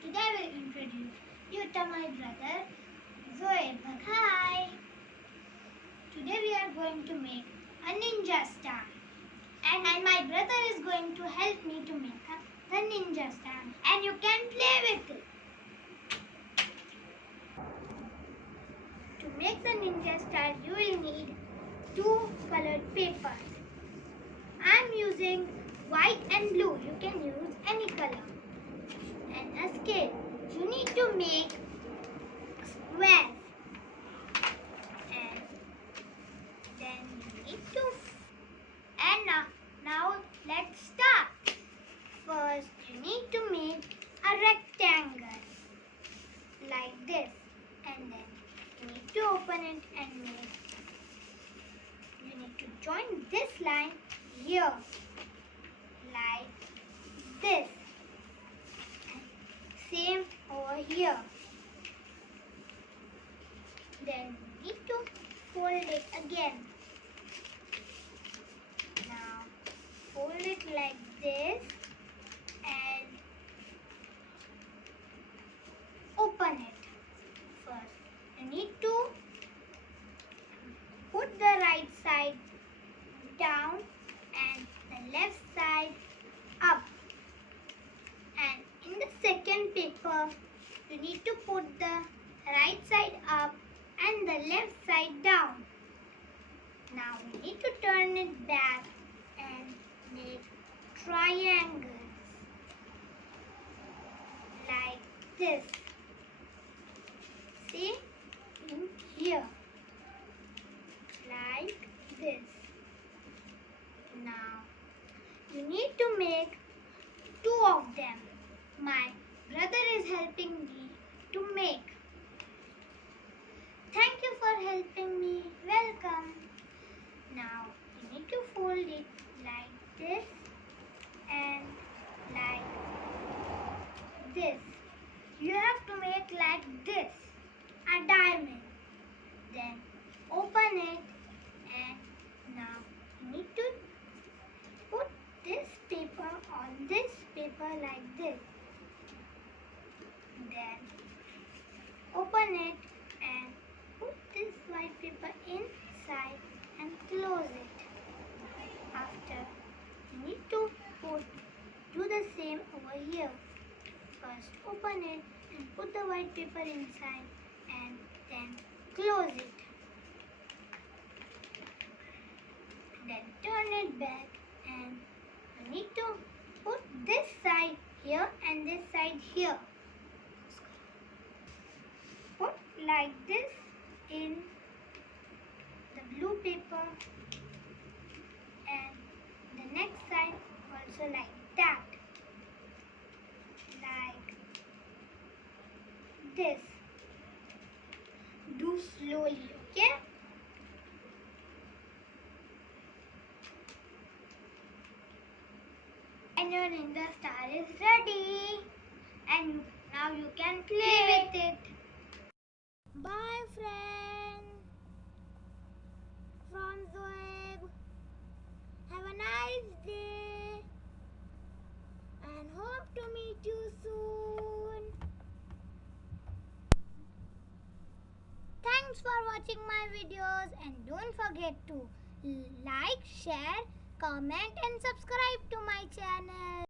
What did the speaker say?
Today I will introduce you to my brother Zoeb. Hi! Today we are going to make a ninja star. And my brother is going to help me to make the ninja star. And you can play with it. To make the ninja star you will need two colored papers. I am using white and blue. You can use any color. And a scale. You need to make squares. And then you need to. And now let's start. First you need to make a rectangle like this. And then you need to open it and you need to join this line here like this. Same over here. Then you need to fold it again. Now fold it like this and open it. First you need to put the right side down and the left side up. And in the second paper, you need to put the right side up and the left side down. Now we need to turn it back and make triangles like this. See? In here. Like this. Now you need to make two of them. My brother is helping me to make. Thank you for helping me. Welcome. Now you need to fold it like this and like this. You have to make like this, a diamond. Then open it and now you need to put this paper on this paper like this. Then open it and put this white paper inside and close it. After you need to do the same over here. First open it and put the white paper inside and then close it. Then turn it back and you need to put this side here and this side here. Put like this in the blue paper and the next side also like that. Like this. Do slowly, okay? And your ninja star is ready. And now you can play with it. Bye friend. From Zoeb. Have a nice day. And hope to meet you soon. Thanks for watching my videos and don't forget to like, share, comment and subscribe to my channel.